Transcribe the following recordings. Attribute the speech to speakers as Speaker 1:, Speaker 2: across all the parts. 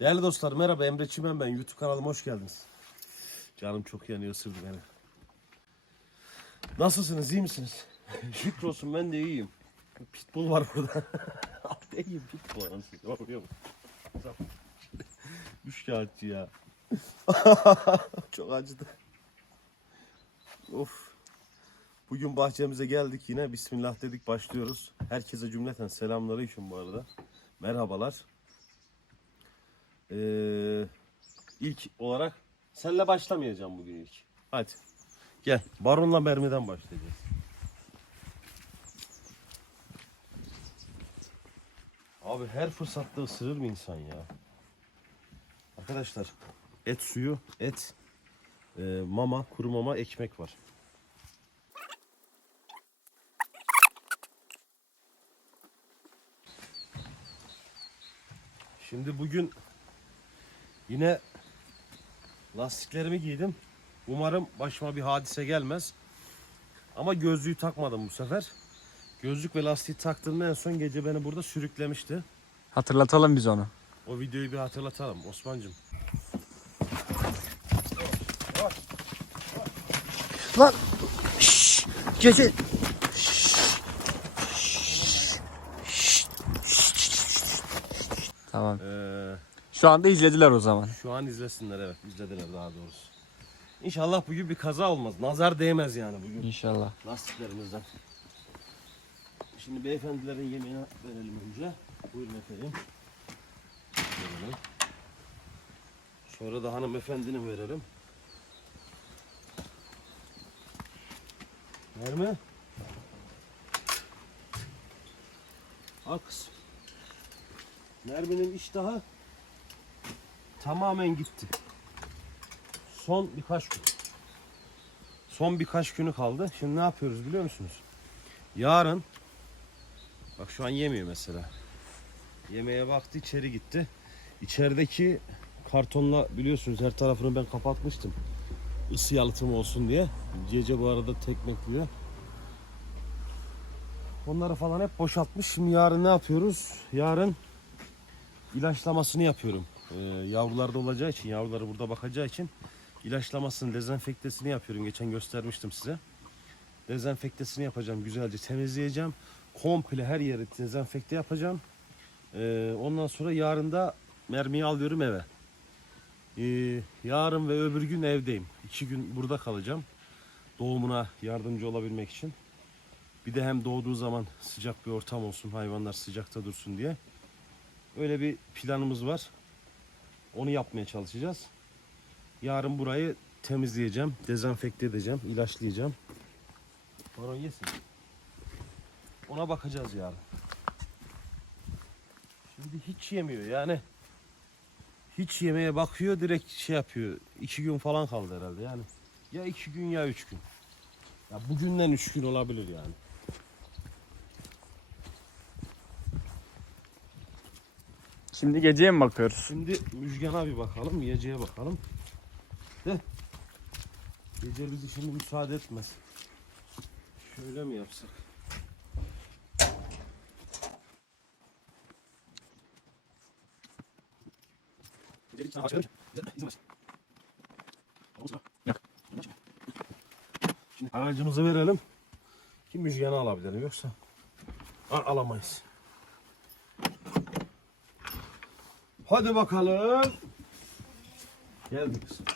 Speaker 1: Değerli dostlar merhaba Emre Çimen ben. YouTube kanalıma hoş geldiniz. Canım çok yanıyor ısırdı beni. Nasılsınız iyi misiniz? Şükrolsun ben de iyiyim. Pitbull var burada. Abi iyiyim pitbull anasını. Bakıyor? Üç kağıtçı ya. çok acıdı. Of. Bugün bahçemize geldik yine. Bismillah dedik başlıyoruz. Herkese cümleten selamünaleyküm bu arada. Merhabalar. Ee, ilk olarak senle başlamayacağım bugün ilk. Hadi. Gel. Baronla mermiden başlayacağız. Abi her fırsatta ısırır mı insan ya? Arkadaşlar et suyu, et, e, mama, kuru mama, ekmek var. Şimdi bugün yine lastiklerimi giydim. Umarım başıma bir hadise gelmez. Ama gözlüğü takmadım bu sefer. Gözlük ve lastiği taktığımda en son gece beni burada sürüklemişti.
Speaker 2: Hatırlatalım biz onu.
Speaker 1: O videoyu bir hatırlatalım Osman'cım.
Speaker 2: Lan! Şşş! Gece... Tamam.
Speaker 1: Ee,
Speaker 2: Şu anda izlediler o zaman.
Speaker 1: şu an izlesinler evet izlediler daha doğrusu. İnşallah bugün bir kaza olmaz. Nazar değmez yani bugün
Speaker 2: İnşallah.
Speaker 1: lastiklerimizden. Şimdi beyefendilerin yemeğini verelim önce. Buyurun efendim. Verelim. Sonra da hanımefendinin verelim. Mermi. Al kızım. Merminin iştahı tamamen gitti. Son birkaç gün. Son birkaç günü kaldı. Şimdi ne yapıyoruz biliyor musunuz? Yarın bak şu an yemiyor mesela. Yemeğe baktı içeri gitti. İçerideki kartonla biliyorsunuz her tarafını ben kapatmıştım. Isı yalıtımı olsun diye. Gece bu arada tekmekliyor. Onları falan hep boşaltmış. Şimdi yarın ne yapıyoruz? Yarın ilaçlamasını yapıyorum. Ee, yavrularda olacağı için, yavruları burada bakacağı için ilaçlamasını, dezenfektesini yapıyorum. Geçen göstermiştim size. Dezenfektesini yapacağım. Güzelce temizleyeceğim. Komple her yeri dezenfekte yapacağım. Ee, ondan sonra yarın da mermiyi alıyorum eve. Ee, yarın ve öbür gün evdeyim. İki gün burada kalacağım. Doğumuna yardımcı olabilmek için. Bir de hem doğduğu zaman sıcak bir ortam olsun, hayvanlar sıcakta dursun diye. Öyle bir planımız var. Onu yapmaya çalışacağız. Yarın burayı temizleyeceğim, dezenfekte edeceğim, ilaçlayacağım. Baron yesin. Ona bakacağız yarın. Şimdi hiç yemiyor yani. Hiç yemeye bakıyor direkt şey yapıyor. İki gün falan kaldı herhalde yani. Ya iki gün ya üç gün. Ya bugünden üç gün olabilir yani.
Speaker 2: Şimdi geceye mi bakıyoruz?
Speaker 1: Şimdi Müjgan'a bir bakalım, Gece'ye bakalım. De. Gece bizi şimdi müsaade etmez. Şöyle mi yapsak? Şimdi aracımızı verelim. Ki Müjgan'ı alabilirim yoksa al- alamayız. Hadi bakalım. Geldi kızım.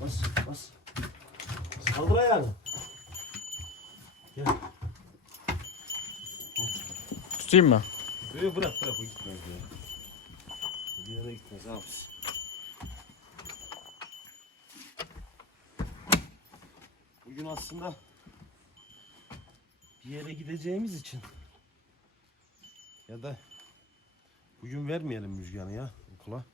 Speaker 1: Bas, bas. Saldır ayağını. Gel.
Speaker 2: Tutayım mı?
Speaker 1: Yok bırak bırak o gitmez ya. Bir yere gitmez abi. Bugün aslında bir yere gideceğimiz için ya da bugün vermeyelim Müjgan'ı ya okula.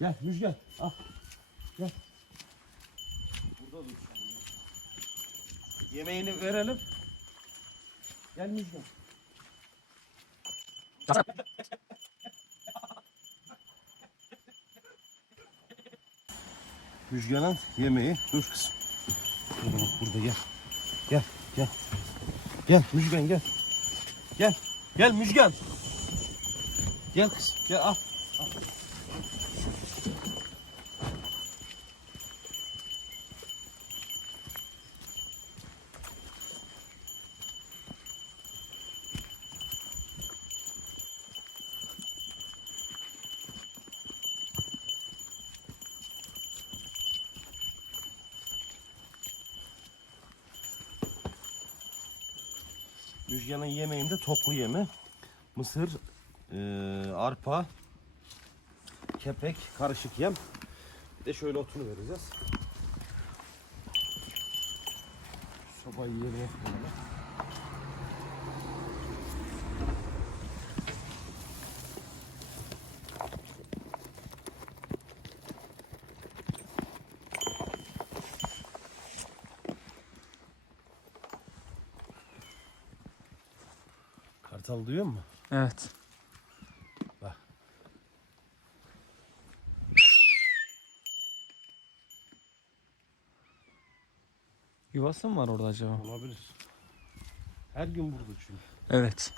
Speaker 1: Gel Müjgan al. Gel. Burada dur. Yemeğini verelim. Gel Müjgan. Müjgan'ın yemeği. Dur kızım. Burada bak burada gel. Gel gel. Gel Müjgan gel. Gel. Gel Müjgan. Gel kız. Gel al. al. Müjgan'ın yemeğinde toplu yeme. Mısır, eee, arpa, kepek, karışık yem. Bir de şöyle otunu vereceğiz. Sobayı yerine koyalım. Kartal duyuyor musun?
Speaker 2: Evet.
Speaker 1: Bak.
Speaker 2: Yuvası mı var orada acaba?
Speaker 1: Olabilir. Her gün burada çünkü.
Speaker 2: Evet.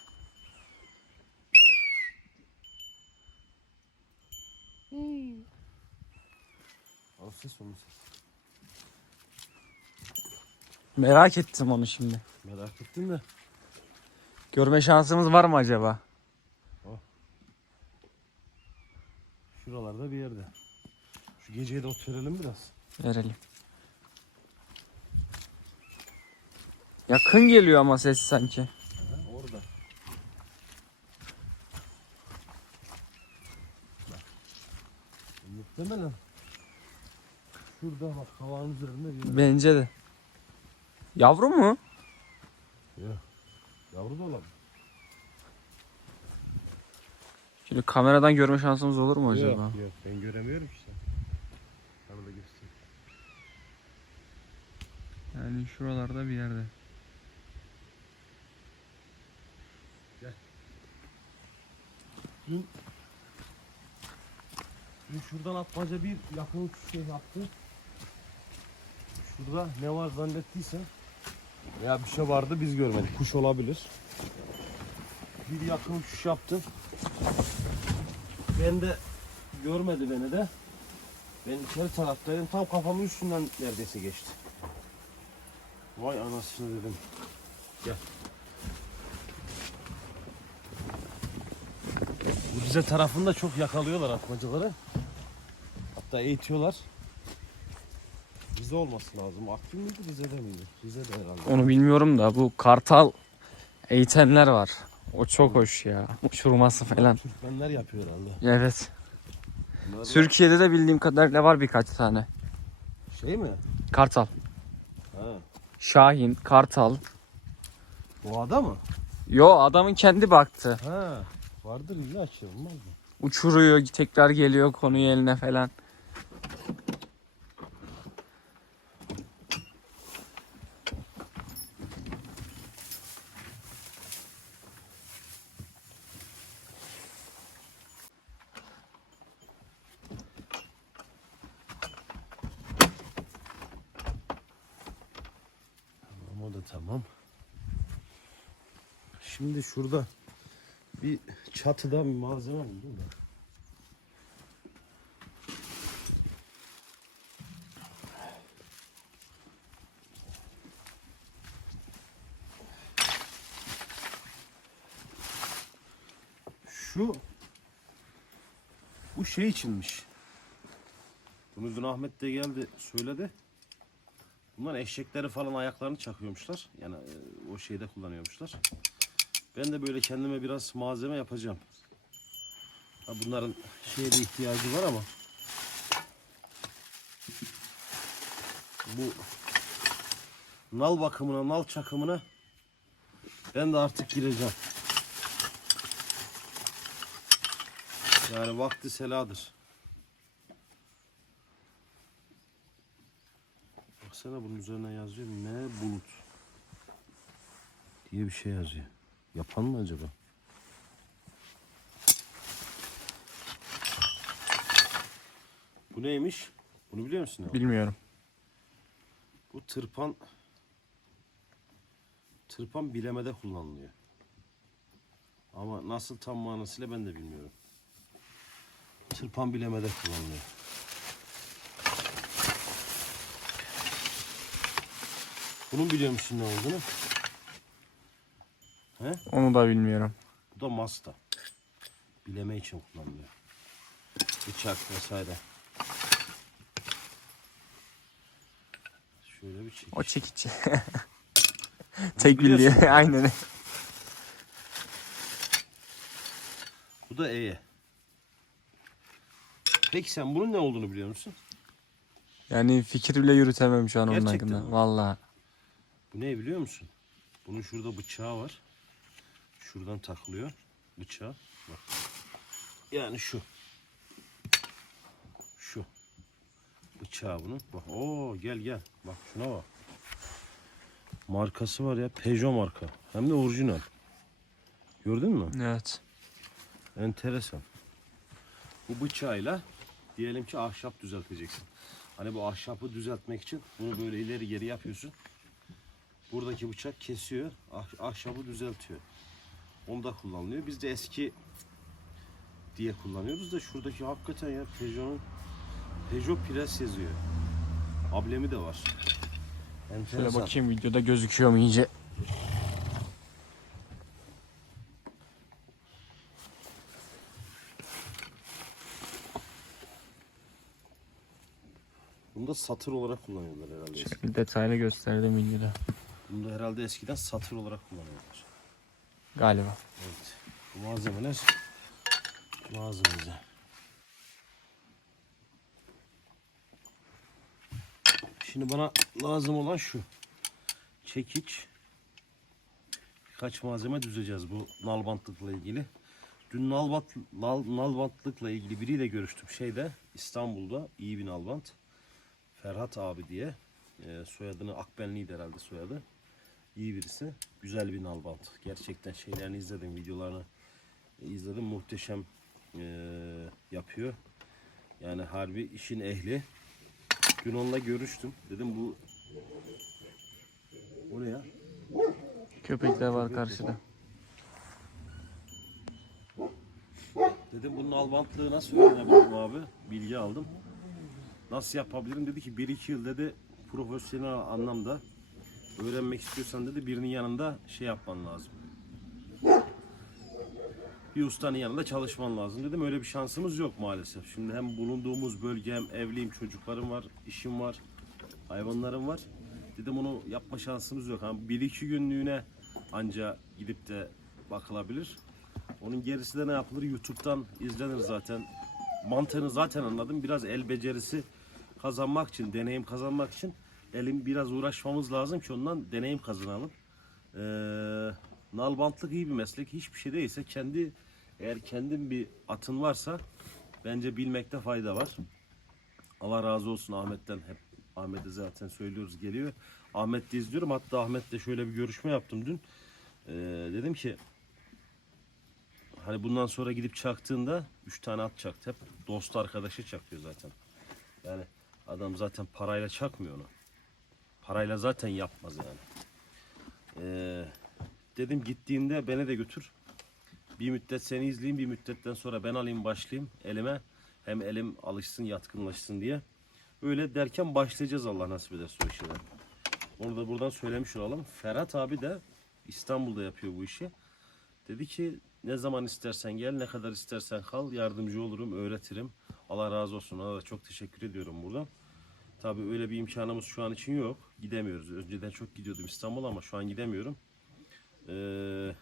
Speaker 1: Al ses onu ses.
Speaker 2: Merak ettim onu şimdi.
Speaker 1: Merak ettim de.
Speaker 2: Görme şansımız var mı acaba?
Speaker 1: Şuralarda bir yerde. Şu geceye de ot verelim biraz.
Speaker 2: Verelim. Yakın geliyor ama ses sanki.
Speaker 1: Ha, orada. Muhtemelen. Şurada bak havanın üzerinde bir.
Speaker 2: Bence de. Yavru mu?
Speaker 1: Yok. Yavru da olabilir.
Speaker 2: Şöyle kameradan görme şansımız olur mu acaba?
Speaker 1: Yok, yok ben göremiyorum işte. Sana da göstereyim.
Speaker 2: Yani şuralarda bir yerde.
Speaker 1: Dün Dün şuradan atmaca bir yakın şey yaptı. Şurada ne var zannettiyse veya bir şey vardı biz görmedik. Kuş olabilir. Bir yakın uçuş yaptı. Ben de görmedi beni de. Ben içeri taraftaydım. Tam kafamın üstünden neredeyse geçti. Vay anasını dedim. Gel. Bu Rize tarafında çok yakalıyorlar atmacıları. Hatta eğitiyorlar. Rize olması lazım. Akbil miydi Rize'de miydi? Rize'de herhalde.
Speaker 2: Onu bilmiyorum da bu kartal eğitenler var. O çok hoş ya. Uçurması falan.
Speaker 1: Türkmenler yapıyor herhalde.
Speaker 2: Evet.
Speaker 1: Bunlar
Speaker 2: Türkiye'de de bildiğim kadarıyla var birkaç tane.
Speaker 1: Şey mi?
Speaker 2: Kartal.
Speaker 1: Ha.
Speaker 2: Şahin, kartal.
Speaker 1: Doğada mı?
Speaker 2: Yo adamın kendi baktı.
Speaker 1: Ha. Vardır illa olmaz mı?
Speaker 2: Uçuruyor, tekrar geliyor konuyu eline falan.
Speaker 1: Tamam. Şimdi şurada bir çatıda bir malzeme buldum da. Şu bu şey içinmiş. Bunu dün Ahmet de geldi söyledi. Bunlar eşekleri falan ayaklarını çakıyormuşlar. Yani e, o şeyde kullanıyormuşlar. Ben de böyle kendime biraz malzeme yapacağım. Ha, bunların şeye de ihtiyacı var ama bu nal bakımına, nal çakımına ben de artık gireceğim. Yani vakti seladır. Baksana bunun üzerine yazıyor M bulut diye bir şey yazıyor. Yapan mı acaba? Bu neymiş? Bunu biliyor musun? ya?
Speaker 2: Bilmiyorum.
Speaker 1: Bu tırpan tırpan bilemede kullanılıyor. Ama nasıl tam manasıyla ben de bilmiyorum. Tırpan bilemede kullanılıyor. Bunun biliyor musun ne olduğunu?
Speaker 2: Onu da bilmiyorum.
Speaker 1: Bu da masta. Bileme için kullanılıyor. Bıçak vesaire. Şöyle bir çekiç.
Speaker 2: O çekici. Tek bildiği. Aynen.
Speaker 1: Bu da E'ye. Peki sen bunun ne olduğunu biliyor musun?
Speaker 2: Yani fikir bile yürütemem şu an onun
Speaker 1: Gerçekten
Speaker 2: hakkında.
Speaker 1: mi?
Speaker 2: Valla.
Speaker 1: Bu ne biliyor musun? Bunun şurada bıçağı var. Şuradan takılıyor bıçağı. Bak. Yani şu. Şu. Bıçağı bunun. Bak oo gel gel. Bak şuna bak. Markası var ya Peugeot marka. Hem de orijinal. Gördün mü?
Speaker 2: Evet.
Speaker 1: Enteresan. Bu bıçağıyla diyelim ki ahşap düzelteceksin. Hani bu ahşabı düzeltmek için bunu böyle ileri geri yapıyorsun. Buradaki bıçak kesiyor, ah- ahşabı düzeltiyor. Onda kullanılıyor. Biz de eski diye kullanıyoruz da şuradaki hakikaten ya Peugeot'un Peugeot Pires yazıyor. Ablemi de var.
Speaker 2: Şöyle
Speaker 1: Enteresan.
Speaker 2: bakayım videoda gözüküyor mu iyice.
Speaker 1: Bunu da satır olarak kullanıyorlar herhalde.
Speaker 2: Şöyle detaylı gösterdim videoda.
Speaker 1: Bunu da herhalde eskiden satır olarak kullanıyorlar.
Speaker 2: Galiba.
Speaker 1: Evet. Bu malzemeler bize. Şimdi bana lazım olan şu. Çekiç. Birkaç malzeme düzeceğiz bu nalbantlıkla ilgili. Dün nalbant, nal, nalbantlıkla ilgili biriyle görüştüm şeyde İstanbul'da iyi bir nalbant. Ferhat abi diye. Ee, soyadını Akbenliydi herhalde soyadı. İyi birisi. Güzel bir nalbant. Gerçekten şeylerini izledim, videolarını izledim. Muhteşem eee, yapıyor. Yani harbi işin ehli. Dün onunla görüştüm. Dedim bu o ne ya?
Speaker 2: Köpekler var karşıda.
Speaker 1: Dedim bunun albantlığı nasıl öğrenebilirim abi? Bilgi aldım. Nasıl yapabilirim? Dedi ki 1-2 yıl dedi profesyonel anlamda öğrenmek istiyorsan dedi birinin yanında şey yapman lazım. Bir ustanın yanında çalışman lazım dedim. Öyle bir şansımız yok maalesef. Şimdi hem bulunduğumuz bölge hem evliyim, çocuklarım var, işim var, hayvanlarım var. Dedim onu yapma şansımız yok. Hani bir iki günlüğüne anca gidip de bakılabilir. Onun gerisi de ne yapılır? YouTube'dan izlenir zaten. Mantığını zaten anladım. Biraz el becerisi kazanmak için, deneyim kazanmak için elim biraz uğraşmamız lazım ki ondan deneyim kazanalım. Ee, nalbantlık iyi bir meslek. Hiçbir şey değilse kendi eğer kendin bir atın varsa bence bilmekte fayda var. Allah razı olsun Ahmet'ten hep Ahmet'e zaten söylüyoruz geliyor. Ahmet de izliyorum. Hatta Ahmet'le şöyle bir görüşme yaptım dün. Ee, dedim ki hani bundan sonra gidip çaktığında 3 tane at çaktı. Hep dost arkadaşı çakıyor zaten. Yani adam zaten parayla çakmıyor onu. Parayla zaten yapmaz yani. Ee, dedim gittiğinde beni de götür. Bir müddet seni izleyeyim, bir müddetten sonra ben alayım başlayayım elime. Hem elim alışsın, yatkınlaşsın diye. Öyle derken başlayacağız Allah nasip ederse o işe de. Onu da buradan söylemiş olalım. Ferhat abi de İstanbul'da yapıyor bu işi. Dedi ki ne zaman istersen gel, ne kadar istersen kal, yardımcı olurum, öğretirim. Allah razı olsun. Ona da çok teşekkür ediyorum buradan. Tabii öyle bir imkanımız şu an için yok. Gidemiyoruz. Önceden çok gidiyordum İstanbul'a ama şu an gidemiyorum. Ee,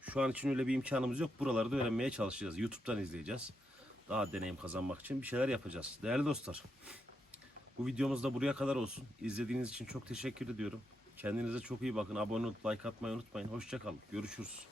Speaker 1: şu an için öyle bir imkanımız yok. Buralarda öğrenmeye çalışacağız. YouTube'dan izleyeceğiz. Daha deneyim kazanmak için bir şeyler yapacağız. Değerli dostlar. Bu videomuz da buraya kadar olsun. İzlediğiniz için çok teşekkür ediyorum. Kendinize çok iyi bakın. Abone olup like atmayı unutmayın. Hoşçakalın. Görüşürüz.